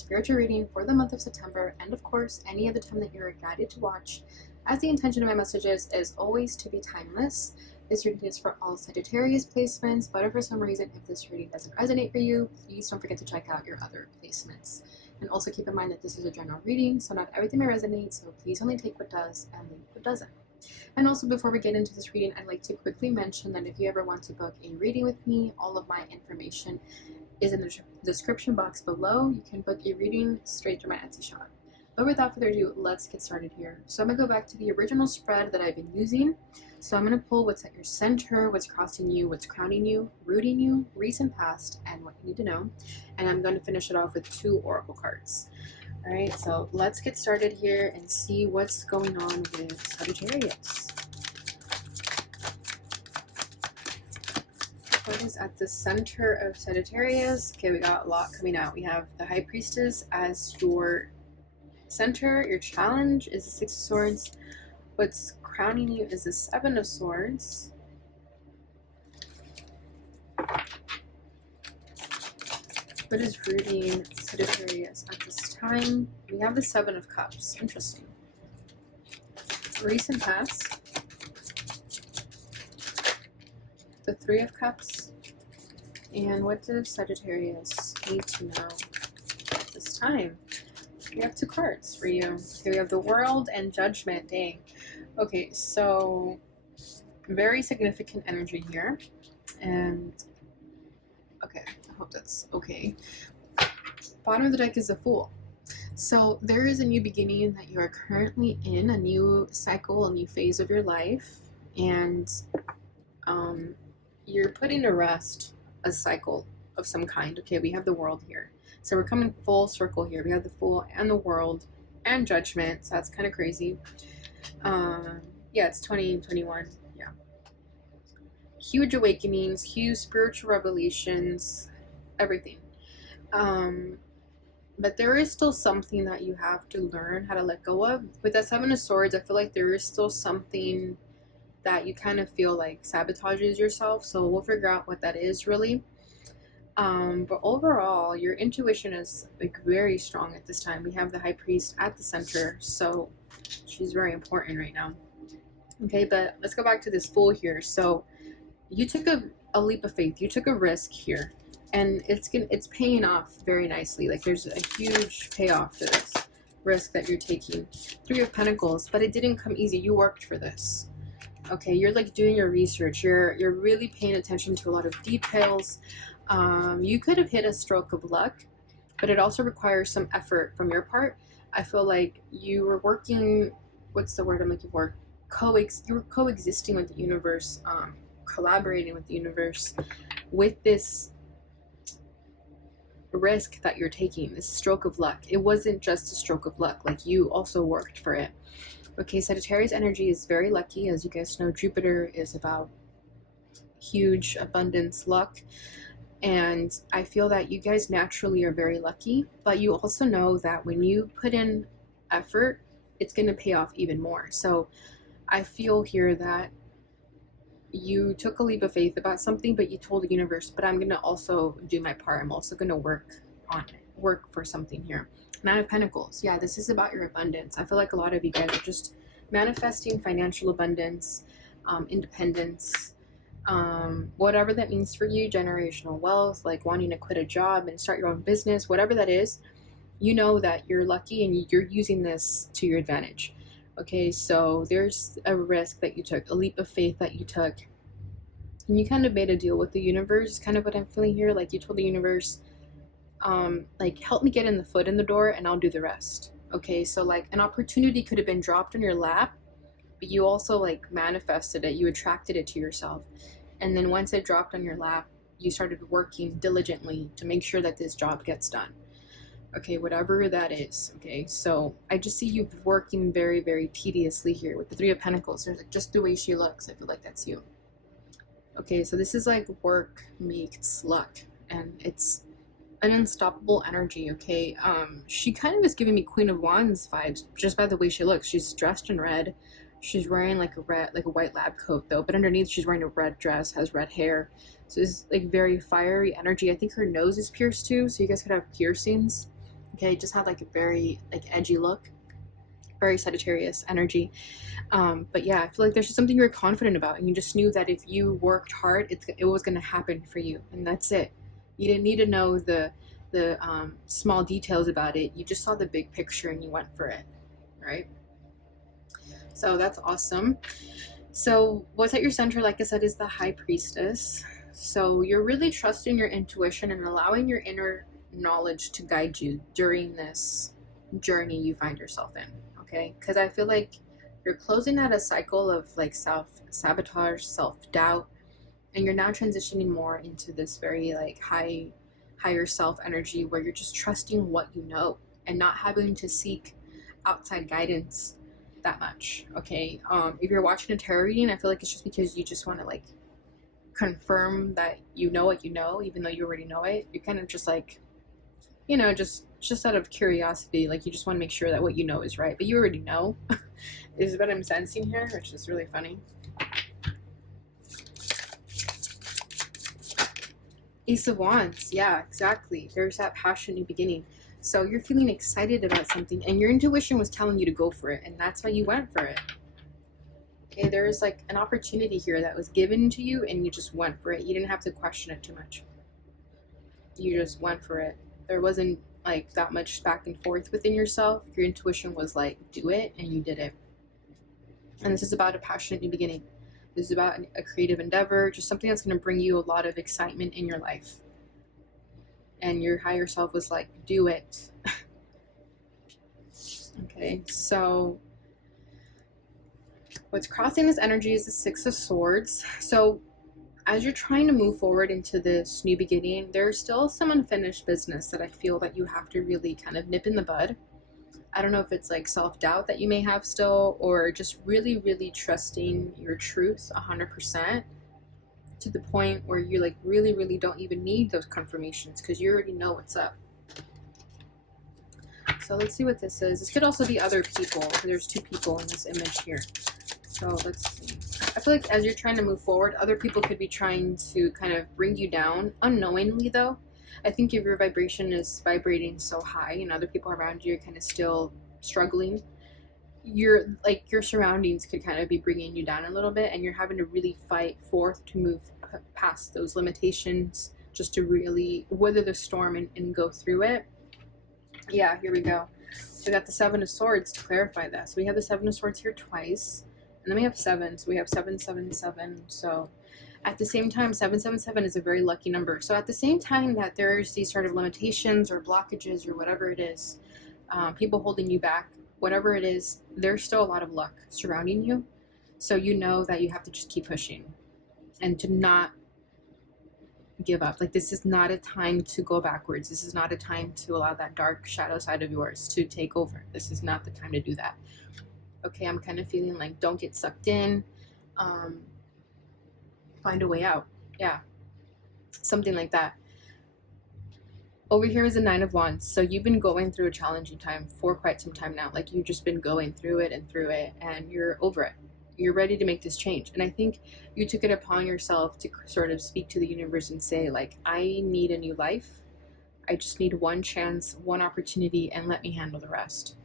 spiritual reading for the month of September, and of course, any other time that you're guided to watch, as the intention of my messages is always to be timeless. This reading is for all Sagittarius placements, but if for some reason, if this reading doesn't resonate for you, please don't forget to check out your other placements. And also keep in mind that this is a general reading, so not everything may resonate, so please only take what does and leave what doesn't. And also, before we get into this reading, I'd like to quickly mention that if you ever want to book a reading with me, all of my information is in the description box below. You can book a reading straight through my Etsy shop. But without further ado, let's get started here. So I'm going to go back to the original spread that I've been using. So I'm going to pull what's at your center, what's crossing you, what's crowning you, rooting you, recent past, and what you need to know. And I'm going to finish it off with 2 oracle cards. All right, so let's get started here and see what's going on with Sagittarius. What is at the center of Sagittarius? Okay, we got a lot coming out. We have the High Priestess as your center. Your challenge is the 6 of Swords. What's crowning you is the 7 of Swords. What is rooting Sagittarius at this time? We have the 7 of Cups. Interesting. Recent past. The 3 of Cups. And what does Sagittarius need to know at this time? We have 2 cards for you. Okay, we have the World and Judgment. Dang. Okay, so very significant energy here. And okay, I hope that's okay. Bottom of the deck is the Fool. So there is a new beginning that you are currently in, a new cycle, a new phase of your life, and you're putting to rest a cycle of some kind. Okay, we have the World here. So we're coming full circle here. We have the Fool and the World and Judgment. So that's kind of crazy. Yeah, it's 2021. Yeah. Huge awakenings, huge spiritual revelations, everything. But there is still something that you have to learn how to let go of. With that 7 of Swords, I feel like there is still something that you kind of feel like sabotages yourself. So we'll figure out what that is really. But overall, your intuition is like very strong at this time. We have the High Priest at the center, so she's very important right now. Okay, but let's go back to this Fool here. So you took a leap of faith. You took a risk here, and it's paying off very nicely. Like there's a huge payoff to this risk that you're taking. 3 of Pentacles, but it didn't come easy. You worked for this. Okay, you're like doing your research. You're really paying attention to a lot of details. You could have hit a stroke of luck, but it also requires some effort from your part. I feel like you were working, what's the word I'm looking for? You were coexisting with the universe, collaborating with the universe with this risk that you're taking, this stroke of luck. It wasn't just a stroke of luck, like you also worked for it. Okay, Sagittarius energy is very lucky. As you guys know, Jupiter is about huge abundance, luck. And I feel that you guys naturally are very lucky, but you also know that when you put in effort, it's going to pay off even more. So I feel here that you took a leap of faith about something, but you told the universe, but I'm going to also do my part. I'm also going to work on it, work for something here. 9 of Pentacles. Yeah, this is about your abundance. I feel like a lot of you guys are just manifesting financial abundance, independence, whatever that means for you, generational wealth, like wanting to quit a job and start your own business, whatever that is, you know that you're lucky and you're using this to your advantage. Okay, so there's a risk that you took, a leap of faith that you took, and you kind of made a deal with the universe, kind of what I'm feeling here. Like you told the universe, like, help me get in the foot in the door and I'll do the rest. Okay, so like an opportunity could have been dropped in your lap, but you also like manifested it, you attracted it to yourself. And then once it dropped on your lap, you started working diligently to make sure that this job gets done. Okay, whatever that is. Okay, so I just see you working very, very tediously here with the 3 of Pentacles. There's like just the way she looks, I feel like that's you. Okay, so this is like work meets luck, and it's an unstoppable energy. Okay, she kind of is giving me Queen of Wands vibes just by the way she looks. She's dressed in red. She's wearing like a white lab coat though, but underneath she's wearing a red dress, has red hair. So it's like very fiery energy. I think her nose is pierced too, so you guys could have piercings. Okay, it just had like a very like edgy look, very Sagittarius energy. But yeah, I feel like there's just something you were confident about, and you just knew that if you worked hard, it was going to happen for you, and that's it. You didn't need to know the small details about it. You just saw the big picture and you went for it, right? So that's awesome. So what's at your center, like I said, is the High Priestess. So you're really trusting your intuition and allowing your inner knowledge to guide you during this journey you find yourself in. Okay, because I feel like you're closing out a cycle of like self-sabotage, self-doubt, and you're now transitioning more into this very like higher self energy where you're just trusting what you know and not having to seek outside guidance that much. Okay, if you're watching a tarot reading, I feel like it's just because you just want to like confirm that you know what you know, even though you already know it. You're kind of just like, you know, just out of curiosity, like you just want to make sure that what you know is right, but you already know. Is what I'm sensing here, which is really funny. Ace of Wands, yeah, exactly. There's that passion in the beginning. So you're feeling excited about something, and your intuition was telling you to go for it, and that's why you went for it. Okay, there is like an opportunity here that was given to you, and you just went for it. You didn't have to question it too much. You just went for it. There wasn't like that much back and forth within yourself. Your intuition was like, do it, and you did it. And this is about a passionate new beginning. This is about a creative endeavor, just something that's going to bring you a lot of excitement in your life. And your higher self was like, do it. Okay, so what's crossing this energy is the Six of Swords. So as you're trying to move forward into this new beginning, there's still some unfinished business that I feel that you have to really kind of nip in the bud. I don't know if it's like self-doubt that you may have still, or just really, really trusting your truth 100% to the point where you like really, really don't even need those confirmations because you already know what's up. So let's see what this is. This could also be other people. There's two people in this image here. So let's see. I feel like as you're trying to move forward, other people could be trying to kind of bring you down unknowingly though. I think if your vibration is vibrating so high and other people around you are kind of still struggling, your surroundings could kind of be bringing you down a little bit, and you're having to really fight forth to move past those limitations just to really weather the storm and go through it. Yeah, here we go. So we got the Seven of Swords to clarify that. So we have the Seven of Swords here twice, and then we have 7. So we have 777. So at the same time, 777 is a very lucky number. So at the same time that there's these sort of limitations or blockages or whatever it is, people holding you back, whatever it is, there's still a lot of luck surrounding you. So you know that you have to just keep pushing and to not give up. Like, this is not a time to go backwards. This is not a time to allow that dark shadow side of yours to take over. This is not the time to do that. Okay, I'm kind of feeling like don't get sucked in. Find a way out. Yeah, something like that. Over here is the Nine of Wands. So you've been going through a challenging time for quite some time now. Like, you've just been going through it, and you're over it. You're ready to make this change. And I think you took it upon yourself to sort of speak to the universe and say, like, I need a new life. I just need one chance, one opportunity, and let me handle the rest.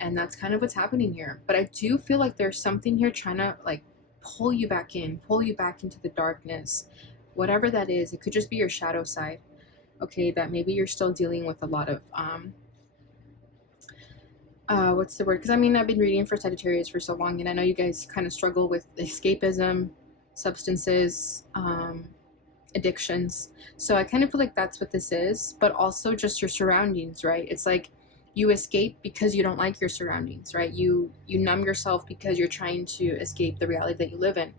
And that's kind of what's happening here. But I do feel like there's something here trying to like pull you back in, pull you back into the darkness. Whatever that is, it could just be your shadow side. Okay, that maybe you're still dealing with a lot of what's the word? Because I mean, I've been reading for Sagittarius for so long, and I know you guys kind of struggle with escapism, substances, addictions. So I kind of feel like that's what this is, but also just your surroundings, right? It's like you escape because you don't like your surroundings, right? You numb yourself because you're trying to escape the reality that you live in.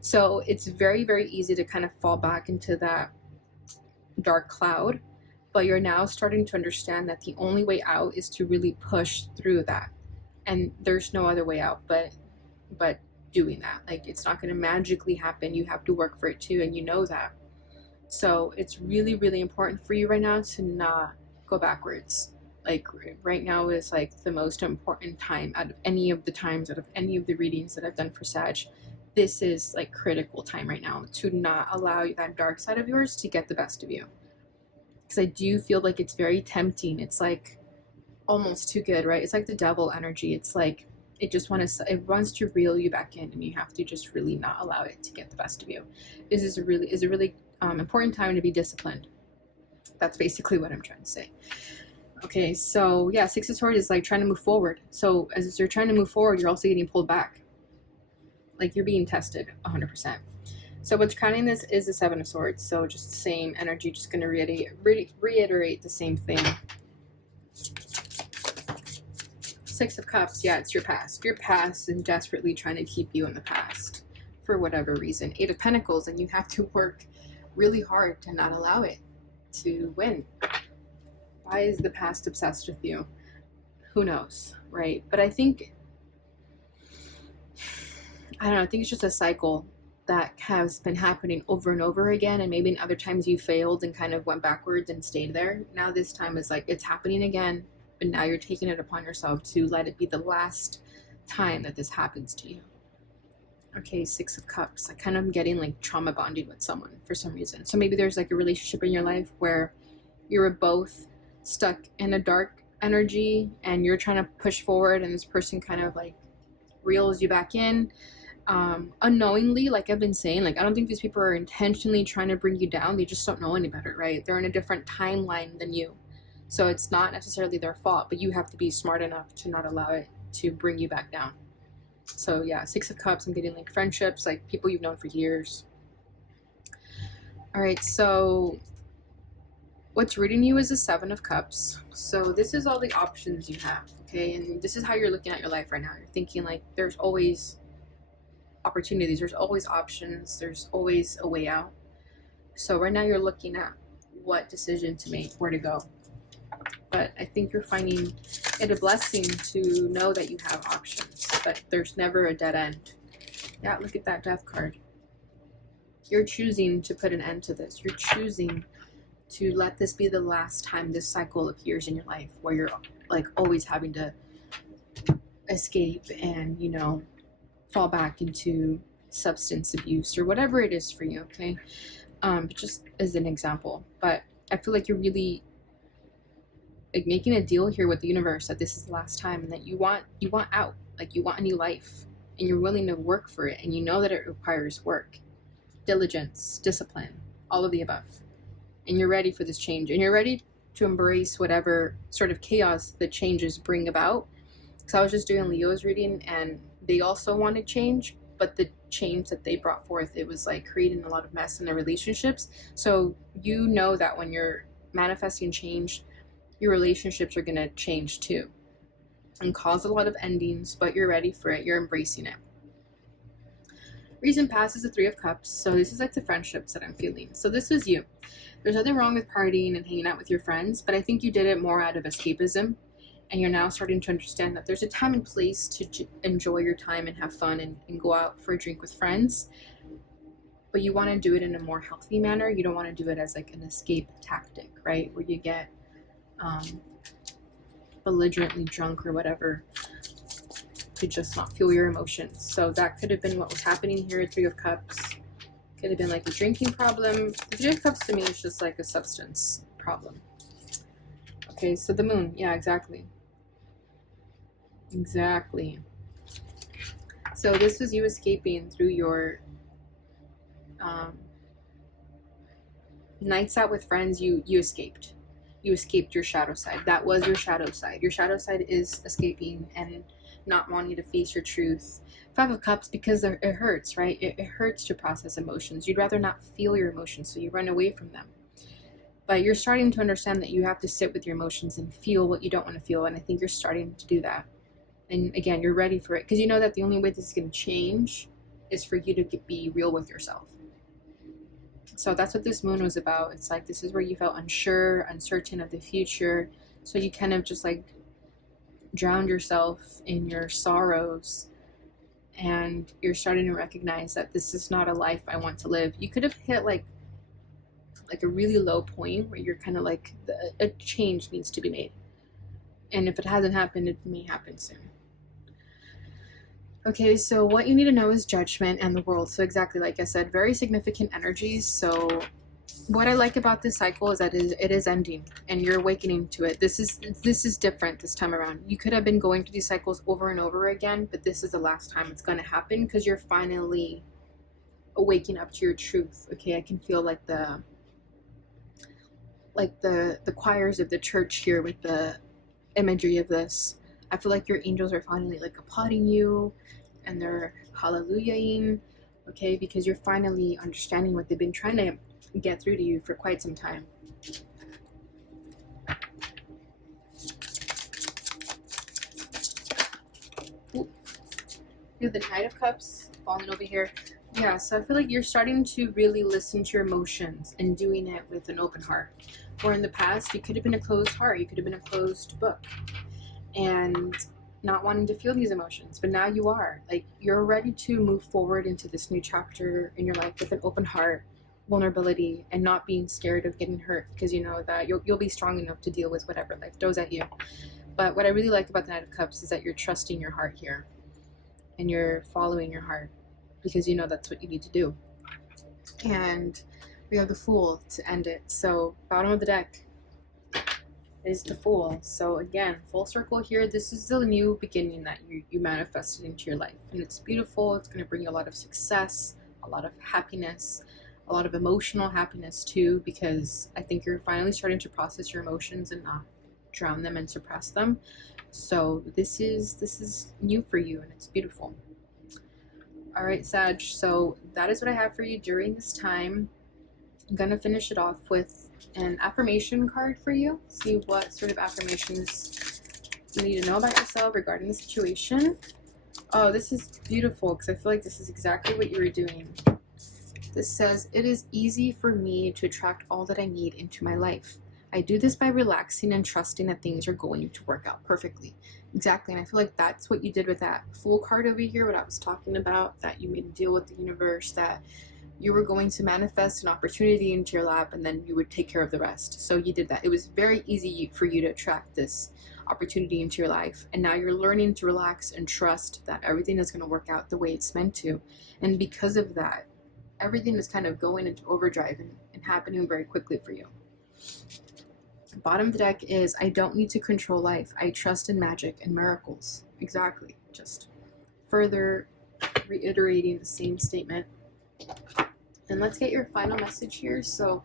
So it's very, very easy to kind of fall back into that dark cloud, but you're now starting to understand that the only way out is to really push through that, and there's no other way out but doing that. Like, it's not going to magically happen. You have to work for it too, and you know that. So it's really, really important for you right now to not go backwards. Like, right now is like the most important time out of any of the times, out of any of the readings that I've done for Sag. This is like critical time right now to not allow that dark side of yours to get the best of you. because I do feel like it's very tempting. It's like almost too good, right? It's like the devil energy. It's like it just it wants to reel you back in, and you have to just really not allow it to get the best of you. This is a really important time to be disciplined. That's basically what I'm trying to say. Okay, so yeah, Six of Swords is like trying to move forward. So as you're trying to move forward, you're also getting pulled back. Like you're being tested 100%. So what's crowning this is the Seven of Swords. So just the same energy, just going to reiterate the same thing. Six of Cups, yeah, it's your past. Your past is desperately trying to keep you in the past for whatever reason. Eight of Pentacles, and you have to work really hard to not allow it to win. Why is the past obsessed with you? Who knows, right? But I think, I don't know, I think it's just a cycle that has been happening over and over again, and maybe in other times you failed and kind of went backwards and stayed there. Now this time is like it's happening again, but now you're taking it upon yourself to let it be the last time that this happens to you. Okay, Six of Cups. I kind of am getting like trauma bonding with someone for some reason. So maybe there's like a relationship in your life where you were both stuck in a dark energy and you're trying to push forward, and this person kind of like reels you back in. Unknowingly, like I've been saying, like I don't think these people are intentionally trying to bring you down. They just don't know any better, right? They're in a different timeline than you, so it's not necessarily their fault, but you have to be smart enough to not allow it to bring you back down. So yeah, Six of Cups, I'm getting like friendships, like people you've known for years. All right, so what's reading you is the Seven of Cups. So this is all the options you have, okay? And this is how you're looking at your life right now. You're thinking like there's always opportunities, there's always options, there's always a way out. So right now you're looking at what decision to make, where to go. But I think you're finding it a blessing to know that you have options, but there's never a dead end. Yeah, look at that Death card. You're choosing to put an end to this. You're choosing to let this be the last time this cycle appears in your life, where you're like always having to escape and, you know, fall back into substance abuse or whatever it is for you, okay? Just as an example. But I feel like you're really like making a deal here with the universe that this is the last time, and that you want out, like you want a new life, and you're willing to work for it, and you know that it requires work, diligence, discipline, all of the above. And you're ready for this change, and you're ready to embrace whatever sort of chaos the changes bring about. So I was just doing Leo's reading, and they also wanted change, but the change that they brought forth, it was like creating a lot of mess in their relationships. So you know that when you're manifesting change, your relationships are going to change too and cause a lot of endings, but you're ready for it. You're embracing it. Reason past is the Three of Cups. So this is like the friendships that I'm feeling. So this was you. There's nothing wrong with partying and hanging out with your friends, but I think you did it more out of escapism. And you're now starting to understand that there's a time and place to enjoy your time and have fun and go out for a drink with friends. But you want to do it in a more healthy manner. You don't want to do it as like an escape tactic, right? Where you get belligerently drunk or whatever to just not feel your emotions. So that could have been what was happening here at Three of Cups. Could have been like a drinking problem. The Three of Cups to me is just like a substance problem. Okay, so the Moon. Yeah, exactly. Exactly. So this was you escaping through your nights out with friends. You escaped. You escaped your shadow side. That was your shadow side. Your shadow side is escaping and not wanting to face your truth. Five of Cups, because it hurts, right? It hurts to process emotions. You'd rather not feel your emotions, so you run away from them. But you're starting to understand that you have to sit with your emotions and feel what you don't want to feel, and I think you're starting to do that. And again, you're ready for it, because you know that the only way this is going to change is for you to be real with yourself. So that's what this Moon was about. It's like this is where you felt unsure, uncertain of the future. So you kind of just like drowned yourself in your sorrows, and you're starting to recognize that this is not a life I want to live. You could have hit like a really low point where you're kind of like a change needs to be made. And if it hasn't happened, it may happen soon. Okay, so what you need to know is Judgment and the World. So exactly like I said, very significant energies. So what I like about this cycle is that it is ending and you're awakening to it. This is different this time around. You could have been going through these cycles over and over again, but this is the last time it's going to happen because you're finally awaking up to your truth. Okay, I can feel like the choirs of the church here with the imagery of this. I feel like your angels are finally like applauding you and they're hallelujahing, okay, because you're finally understanding what they've been trying to get through to you for quite some time. Ooh. You have the Knight of Cups falling over here. Yeah, so I feel like you're starting to really listen to your emotions and doing it with an open heart. Or in the past, you could have been a closed heart, you could have been a closed book and not wanting to feel these emotions, but now you are. Like, you're ready to move forward into this new chapter in your life with an open heart, vulnerability, and not being scared of getting hurt, because you know that you'll be strong enough to deal with whatever life throws at you. But what I really like about the Knight of Cups is that you're trusting your heart here and you're following your heart because you know that's what you need to do. And we have the Fool to end it. So bottom of the deck is the Fool. So again, full circle here. This is the new beginning that you manifested into your life, and it's beautiful. It's going to bring you a lot of success, a lot of happiness, a lot of emotional happiness too, because I think you're finally starting to process your emotions and not drown them and suppress them. So this is new for you, and it's beautiful. All right, Sag, so that is what I have for you during this time. I'm gonna finish it off with an affirmation card for you. See what sort of affirmations you need to know about yourself regarding the situation. Oh, this is beautiful because I feel like this is exactly what you were doing. This says, it is easy for me to attract all that I need into my life. I do this by relaxing and trusting that things are going to work out perfectly. Exactly, and I feel like that's what you did with that Fool card over here, what I was talking about, that you made a deal with the universe, that you were going to manifest an opportunity into your lap and then you would take care of the rest. So you did that. It was very easy for you to attract this opportunity into your life, and now you're learning to relax and trust that everything is going to work out the way it's meant to. And because of that, everything is kind of going into overdrive and happening very quickly for you. Bottom of the deck is, I don't need to control life. I trust in magic and miracles. Exactly. Just further reiterating the same statement. And let's get your final message here. So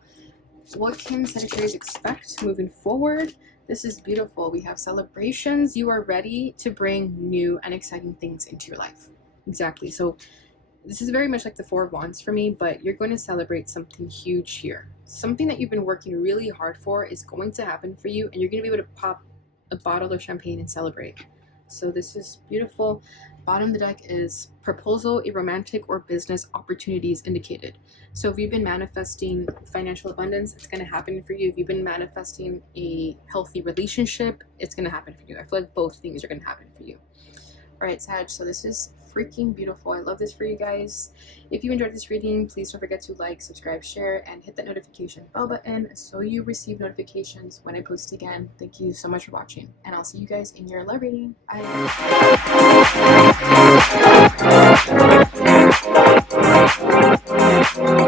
what can Sagittarius expect moving forward? This is beautiful. We have celebrations. You are ready to bring new and exciting things into your life. Exactly. So this is very much like the Four of Wands for me, but you're going to celebrate something huge here. Something that you've been working really hard for is going to happen for you, and you're going to be able to pop a bottle of champagne and celebrate. So this is beautiful. Bottom of the deck is proposal, a romantic or business opportunities indicated. So if you've been manifesting financial abundance, it's going to happen for you. If you've been manifesting a healthy relationship, it's going to happen for you. I feel like both things are going to happen for you. All right, Sag, so this is freaking beautiful. I love this for you guys. If you enjoyed this reading, please don't forget to like, subscribe, share, and hit that notification bell button so you receive notifications when I post again. Thank you so much for watching, and I'll see you guys in your love reading. Bye.